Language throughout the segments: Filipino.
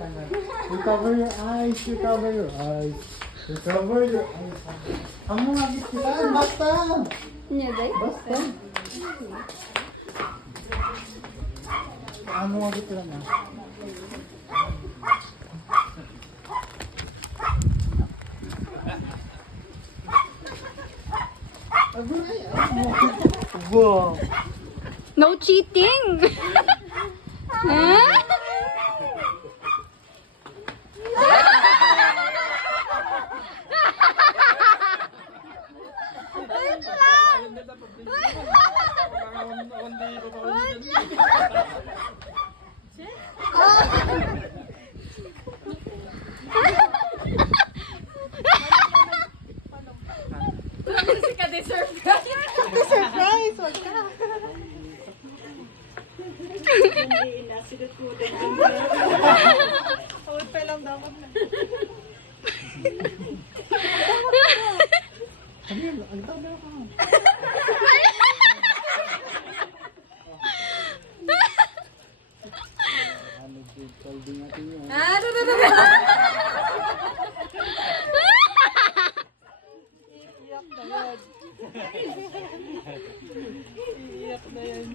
You cover your eyes, you cover your eyes. You cover your eyes. Amo nga kita, basta. Nya day? Basta. Amo nga kita na. Wow. No cheating! Huh? Wait lang! Wait Kasi ka deserve ka. surprise! Wag ka! Tawad pa lang dapat na. Ano yun? Ang tawag na ka. Ano yung holding natin yun? Iiyak na yan. Iiyak na yan.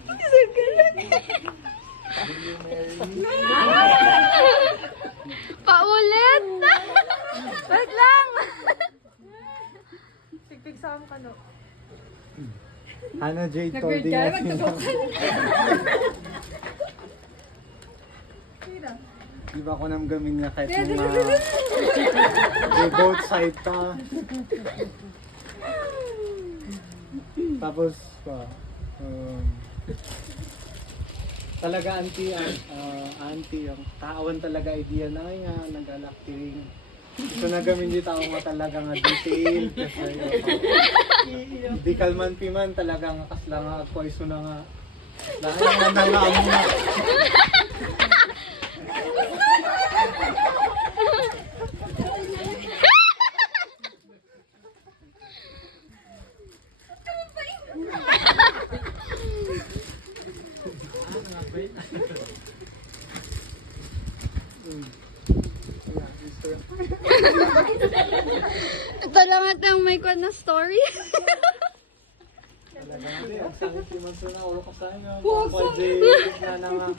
Paulit! Wait lang! Tigtig sa ka no. Hannah Jade Nag-bird holding ka? natin yun. Di ba ako namgamin niya kahit mga both side pa. Tapos pa, talaga auntie ang tawan talaga idea na nga nag-alacting. So nagamin dito ako nga talaga nga detail kasi di kalman piman talaga nga kasla nga ako iso na nga lahat nga nalaman na. Ito lang at ang may kwan na story. Talaga hindi, ang sangit yung manso na ulo ko sa inyo. Pwede na nga.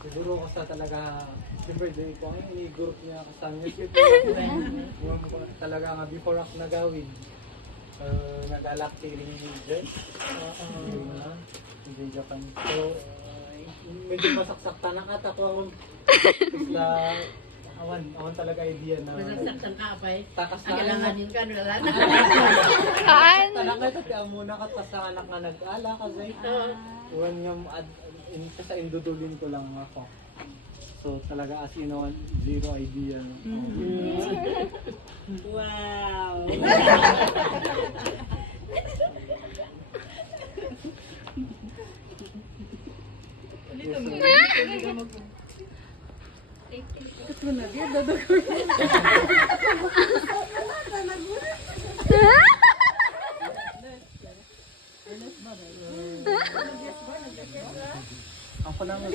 Siguro ko sa talaga, siyempre din ko, ay inigurot niya ako sa inyo. Talaga nga before ako nagawin. Nag-alacting ni Jen. Hindi Japan. So, medyo masaksak na ata ko ang isla. Awan talaga idea na. Masaktan ka pa eh. Takas Ang na kailanganin ka, wala na. Kaan? Tanang na kasi ang muna ka sa anak nga nag-ala kasi uwan nga sa indudulin ko lang ako. So talaga as you know, zero idea. Wow! Ako naman.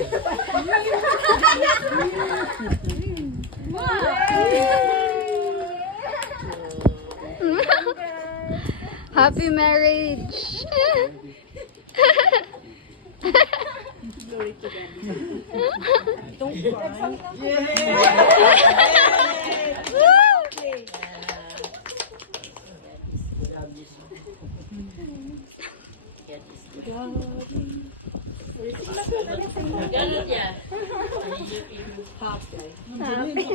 Happy marriage! Glory to God. Ganun niya. Happy. Happy.